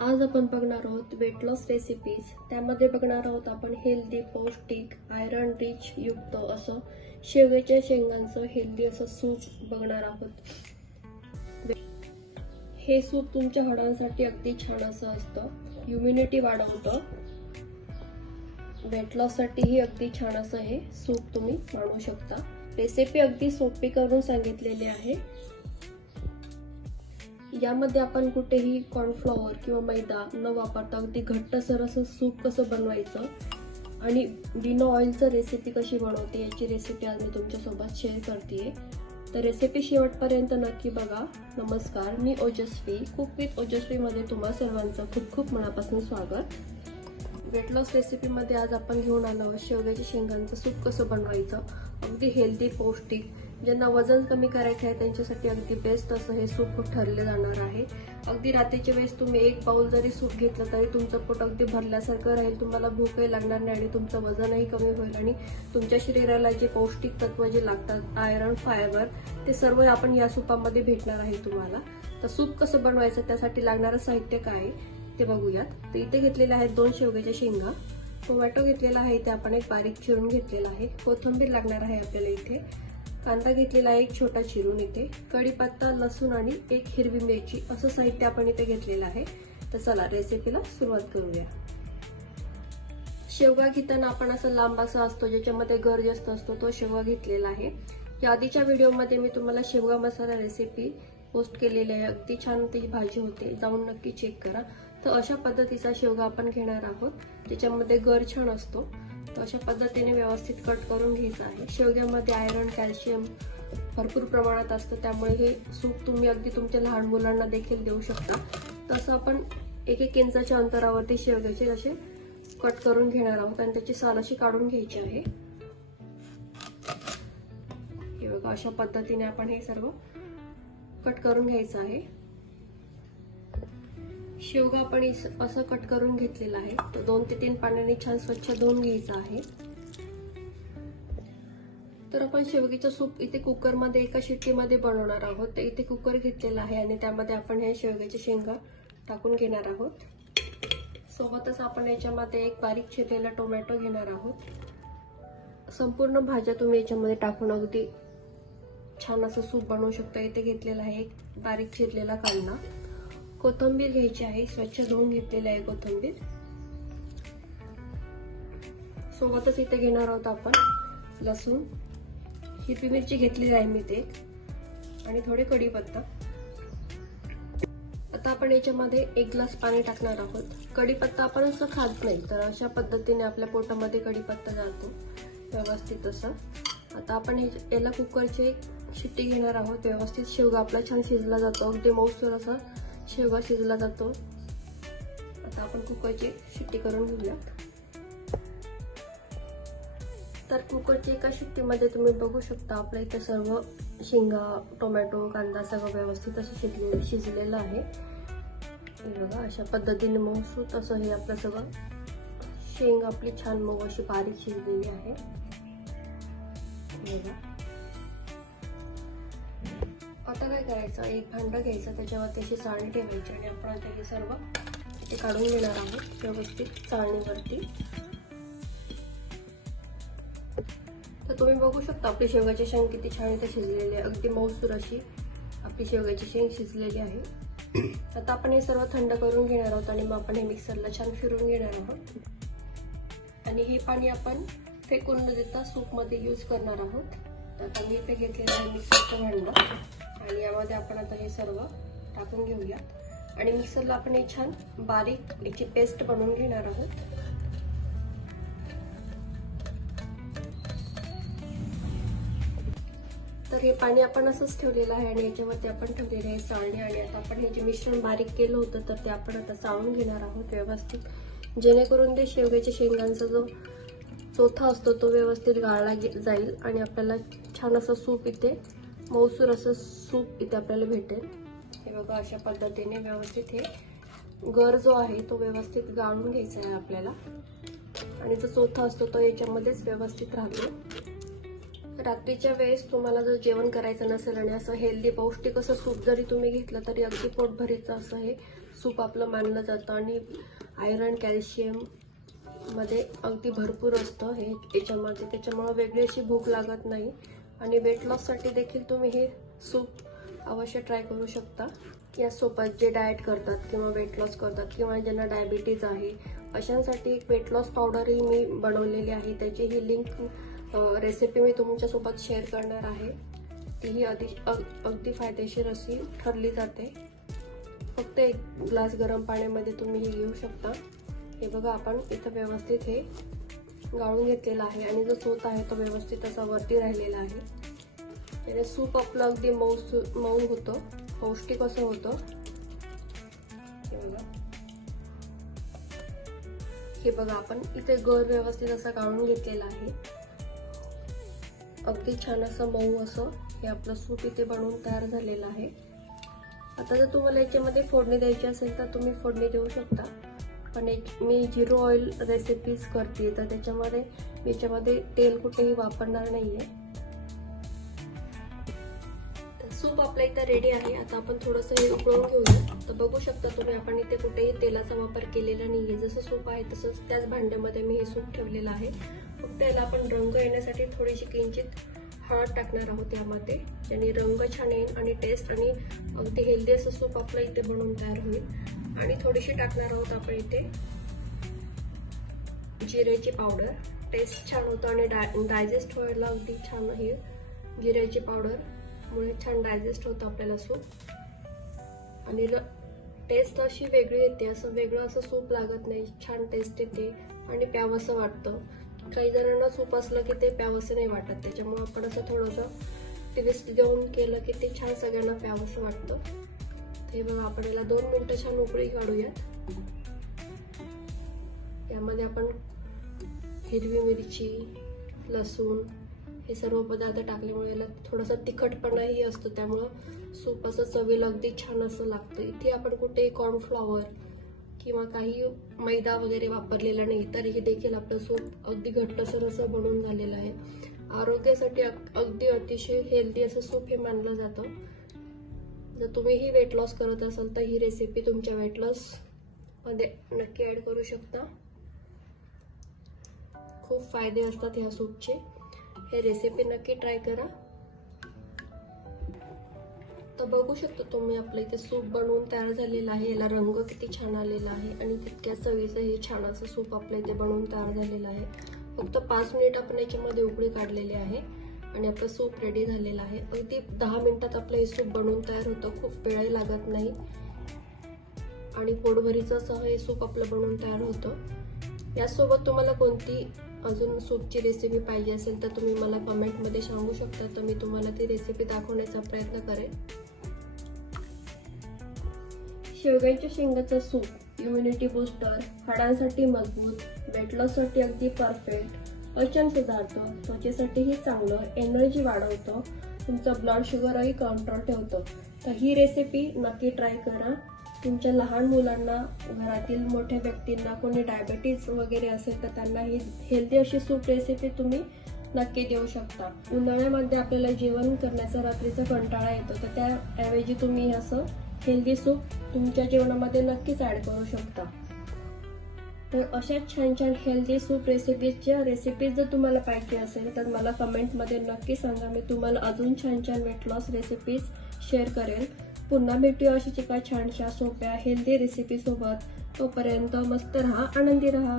आज आपण बघणार आहोत वेट लॉस रेसिपीज। त्यामध्ये बघणार आहोत आपण हेल्दी, पौष्टिक, आयरन रिच युक्त असं शेवग्याच्या शेंगांचं हेल्दी असं सूप बघणार आहोत। हे सूप तुमच्या हाडांसाठी अगदी छान असं असतं, इम्युनिटी वाढवतं। वेट लॉस साठीही अगदी छान असं हे सूप तुम्ही बनवू शकता। रेसिपी अगदी सोपी करून सांगितलेली आहे। यामध्ये आपण कुठेही कॉर्नफ्लॉवर किंवा मैदा न वापरता अगदी घट्टसर असं सूप कसं बनवायचं आणि बिना ऑइलचं रेसिपी कशी बनवते याची रेसिपी आज मी तुमच्यासोबत शेअर करते। तर रेसिपी शेवटपर्यंत नक्की बघा। नमस्कार, मी ओजस्वी, कुक विथ ओजस्वी मध्ये तुम्हा सर्वांचं खूप खूप मनापासून स्वागत। वेट लॉस रेसिपीमध्ये आज आपण घेऊन आलो आहोत शेवग्याच्या शेंगांचं सूप कसं बनवायचं। अगदी हेल्दी, पौष्टिक, ज्यांना वजन कमी करायचं आहे त्यांच्यासाठी अगदी बेस्ट असं हे सूप ठरले जाणार आहे। अगदी रात्रीच्या वेळेस तुम्ही एक बाउल जरी सूप घेतलं तरी तुमचं पोट अगदी भरल्यासारखं राहील, तुम्हाला भूकही लागणार नाही आणि तुमचं वजनही कमी होईल आणि तुमच्या शरीराला जे पौष्टिक तत्व जे लागतात, आयरन, फायबर, ते सर्व आपण या सूपामध्ये भेटणार आहे तुम्हाला। तर सूप कसं बनवायचं, त्यासाठी लागणारं साहित्य काय ते बघूयात। तर इथे घेतलेले आहेत 2 शेवग्याच्या शेंगा, टोमॅटो घेतलेला आहे इथे आपण एक बारीक चिरून घेतलेला आहे, कोथिंबीर लागणार आहे आपल्याला इथे, कांदा घेतलेला आहे एक छोटा चिरून इथे, कढीपत्ता, लसूण आणि एक हिरवी मिरची असं साहित्य आपण इथे घेतलेलं आहे। तर चला रेसिपीला सुरुवात करूया। शेवगा घेताना आपण असं लांब असा असतो ज्याच्यामध्ये गर जास्त असतो तो शेवगा घेतलेला आहे। या आधीच्या व्हिडिओमध्ये मी तुम्हाला शेवगा मसाला रेसिपी पोस्ट केलेली आहे, अगदी छान त्याची भाजी होते, जाऊन नक्की चेक करा। तर अशा पद्धतीचा शेवगा आपण घेणार आहोत, त्याच्यामध्ये गर छान असतो। तर अशा पद्धतीने व्यवस्थित कट करून घ्यायचं आहे। शेवग्यामध्ये आयरन, कॅल्शियम भरपूर प्रमाणात असतं, त्यामुळे हे सूप तुम्ही अगदी तुमच्या लहान मुलांना देखील देऊ शकता। तसं आपण 1-1 इंचाच्या अंतरावरती शेवग्याचे असे कट करून घेणार आहोत आणि त्याची साल अशी काढून घ्यायची आहे। हे बघा, अशा पद्धतीने आपण हे सर्व कट करून घ्यायचं आहे। शेवगा आपण असं कट करून घेतलेला आहे, तर 2 ते 3 पाण्याने छान स्वच्छ धुवून घ्यायचं आहे। तर आपण शेवग्याचं सूप इथे कुकरमध्ये एका शिट्टीमध्ये बनवणार आहोत। तर इथे कुकर घेतलेला आहे आणि त्यामध्ये आपण हे शेवग्याच्या शेंगा टाकून घेणार आहोत। सोबतच आपण याच्यामध्ये एक बारीक चिरलेला टोमॅटो घेणार आहोत। संपूर्ण भाज्या तुम्ही याच्यामध्ये टाकून अगदी छान असं सूप बनवू शकता। इथे घेतलेला आहे एक बारीक चिरलेला कांदा, कोथिंबीर घ्यायची आहे, स्वच्छ धुवून घेतलेली आहे कोथिंबीर। सोबतच इथे घेणार आहोत आपण लसूण, हिरवी मिरची घेतलेली आहे मी ते, आणि थोडे कढीपत्ता। आता आपण याच्यामध्ये 1 ग्लास पाणी टाकणार आहोत। कढीपत्ता आपण असं खात नाही, तर अशा पद्धतीने आपल्या पोटामध्ये कढीपत्ता जातो व्यवस्थित असं। आता आपण याला कुकरची शिट्टी घेणार आहोत। व्यवस्थित शेवगा आपला छान शिजला जातो, अगदी मऊसूर असा शेवगा शिजला जातो। आता आपण कुकरची शिट्टी करून घेऊया। तर कुकरची एका शिट्टीमध्ये तुम्ही बघू शकता आपल्या इथे सर्व शेंगा, टोमॅटो, कांदा सगळं व्यवस्थित असं शिजलेलं आहे। हे बघा, अशा पद्धतीने मऊसूत असं हे आपलं सगळं शेंग आपली छान मऊ अशी बारीक शिजलेली आहे। बघा, आता काय करायचं, एक भांडं घ्यायचं, त्याच्यावरती अशी चाळणी ठेवायची आणि आपण आता हे सर्व इथे काढून घेणार आहोत व्यवस्थित चाळणीवरती। तर तुम्ही बघू शकता आपली शेवग्याची शेंग किती छान इथे शिजलेली आहे, अगदी मऊसूर अशी आपली शेवग्याची शेंग शिजलेली आहे। आता आपण हे सर्व थंड करून घेणार आहोत आणि मग आपण हे मिक्सरला छान फिरून घेणार आहोत आणि हे पाणी आपण फेकून न देता सूपमध्ये यूज करणार आहोत। आता मी इथे घेतलेलं आहे मिक्सरचं भांडं आणि यामध्ये आपण आता हे सर्व टाकून घेऊया आणि मिक्सरला आपण हे छान बारीक याची पेस्ट बनवून घेणार आहोत। तर हे पाणी आपण असंच ठेवलेलं आहे आणि याच्यावरती आपण ठेवलेले आहे चाळणी आणि आता आपण हे जे मिश्रण बारीक केलं होतं तर ते आपण आता चाळून घेणार आहोत व्यवस्थित, जेणेकरून ते शेवग्याच्या शेंगांचा जो चोथा असतो तो व्यवस्थित गाळला जाईल आणि आपल्याला छान असं सूप इथे मऊसूर असं सूप इथे आपल्याला भेटेल। हे बघा, अशा पद्धतीने व्यवस्थित हे गर जो आहे तो व्यवस्थित गाळून घ्यायचा आहे आपल्याला आणि जो चोथा असतो तो याच्यामध्येच व्यवस्थित राहतो। रात्रीच्या वेळेस तुम्हाला जर जेवण करायचं नसेल आणि असं हेल्दी, पौष्टिक असं सूप जरी तुम्ही घेतलं तरी अगदी पोटभरीचं असं हे सूप आपलं मानलं जातं आणि आयरन कॅल्शियम मध्ये अगदी भरपूर असतं हे याच्यामध्ये, त्याच्यामुळे वेगळी अशी भूक लागत नाही आणि वेट लॉससाठी देखील तुम्ही हे सूप अवश्य ट्राय करू शकता। या सूपात जे डाएट करतात किंवा वेट लॉस करतात किंवा ज्यांना डायबिटीज आहे अशांसाठी एक वेट लॉस पावडरही मी बनवलेली आहे, त्याची ही लिंक रेसिपी मी तुमच्यासोबत शेअर करणार आहे। तीही अगदी फायदेशीर अशी ठरली जाते। फक्त एक ग्लास गरम पाण्यामध्ये तुम्ही हे घेऊ शकता। हे बघा आपण इथं व्यवस्थित हे गाळून घेतलेलं आहे आणि जो सूप आहे तो व्यवस्थित असा वरती राहिलेला आहे। त्याने सूप आपलं अगदी मऊ होतं, पौष्टिक असं होतं। हे बघा आपण इथे गर व्यवस्थित असा गाळून घेतलेला आहे, अगदी छान असं मऊ असं हे आपलं सूप इथे बनवून तयार झालेलं आहे। आता जर तुम्हाला याच्यामध्ये फोडणी द्यायची असेल तर तुम्ही फोडणी देऊ शकता, पण मी झिरो ऑइल रेसिपीज करते तर त्याच्यामध्ये याच्यामध्ये तेल कुठेही वापरणार नाहीये। सूप आपल्या इथं रेडी आहे। आता आपण थोडंसं हे उकळून घेऊया। तर बघू शकता तुम्ही आपण इथे कुठेही तेलाचा वापर केलेला नाहीये, जसं सूप आहे तसंच त्याच भांड्यामध्ये मी हे सूप ठेवलेलं आहे। फक्त याला आपण रंग येण्यासाठी थोडीशी किंचित हळद टाकणार आहोत यामध्ये, ज्याने रंग छान येईल आणि टेस्ट आणि अगदी हेल्दी असं सूप आपलं इथे बनवून तयार होईल। आणि थोडीशी टाकणार आहोत आपण इथे जिऱ्याची पावडर, टेस्ट छान होतं आणि डायजेस्ट व्हायला अगदी छान हे जिऱ्याची पावडर मुळे छान डायजेस्ट होतं आपल्याला सूप आणि टेस्ट अशी वेगळी येते, असं वेगळं असं सूप लागत नाही, छान टेस्ट येते आणि प्यावंसं वाटतं। काही जणांना सूप असलं की ते प्यावंसं नाही वाटत, त्याच्यामुळे आपण असं थोडंसं ट्विस्ट देऊन केलं की ते छान सगळ्यांना प्यावंसं वाटतं। हे बघा आपण याला 2 मिनिटं छान उकळी काढूयात। यामध्ये आपण हिरवी मिरची, लसूण हे सर्व पदार्थ टाकल्यामुळे याला थोडासा तिखटपणाही असतो, त्यामुळं सूप असं चवीला अगदी छान असं लागतं। इथे आपण कुठेही कॉर्नफ्लॉवर किंवा काही मैदा वगैरे वापरलेला नाही, तरीही देखील आपलं सूप अगदी घट्टसर असं बनवून झालेलं आहे। आरोग्यासाठी अगदी अतिशय हेल्दी असं सूप हे मानलं जातं। जर तुम्हीही वेट लॉस करत असाल तर ही रेसिपी तुमच्या वेट लॉस मध्ये नक्की ऍड करू शकता। खूप फायदे असतात ह्या सूपचे, हे रेसिपी नक्की ट्राय करा। तर बघू शकता तुम्ही आपलं इथे सूप बनवून तयार झालेलं आहे, याला रंग किती छान आलेला आहे आणि तितक्या चवीचं हे छान असं सूप आपल्या इथे बनवून तयार झालेलं आहे। फक्त 5 मिनिट आपण याच्यामध्ये उकळी काढलेली आहे आणि आपलं सूप रेडी झालेलं आहे। अगदी 10 मिनिटात आपलं हे सूप बनवून तयार होतं, खूप वेळ लागत नाही आणि पोटभरीचं असं हे सूप आपलं बनवून तयार होतं। यासोबत तुम्हाला कोणती अजून सूपची रेसिपी पाहिजे असेल तर तुम्ही मला कमेंटमध्ये सांगू शकता, तर मी तुम्हाला ती रेसिपी दाखवण्याचा प्रयत्न करेन। शेवग्याच्या शेंगाचं सूप इम्युनिटी बूस्टर, हाडांसाठी मजबूत, वेट लॉससाठी अगदी परफेक्ट, पचन सुधारतं, त्वचेसाठीही चांगलं, एनर्जी वाढवतं, तुमचं ब्लड शुगरही कंट्रोल ठेवतं। तर ही रेसिपी नक्की ट्राय करा। तुमच्या लहान मुलांना, घरातील मोठ्या व्यक्तींना कोणी डायबिटीज वगैरे असेल तर त्यांना ही हेल्दी अशी सूप रेसिपी तुम्ही नक्की देऊ शकता। उन्हाळ्यामध्ये आपल्याला जेवण करण्याचा रात्रीचा कंटाळा येतो, तर त्याऐवजी तुम्ही असं हेल्दी सूप तुमच्या जेवणामध्ये नक्कीच ऍड करू शकता। तर अशाच छान छान हेल्दी सूप रेसिपीज जर तुम्हाला पाहिजे असेल तर मला कमेंटमध्ये नक्की सांगा, मी तुम्हाला अजून छान छान वेट लॉस रेसिपीज शेअर करेल। पुन्हा भेटूया अशीच एका छानशा सोप्या हेल्दी रेसिपी सोबत। तोपर्यंत मस्त रहा, आनंदी रहा।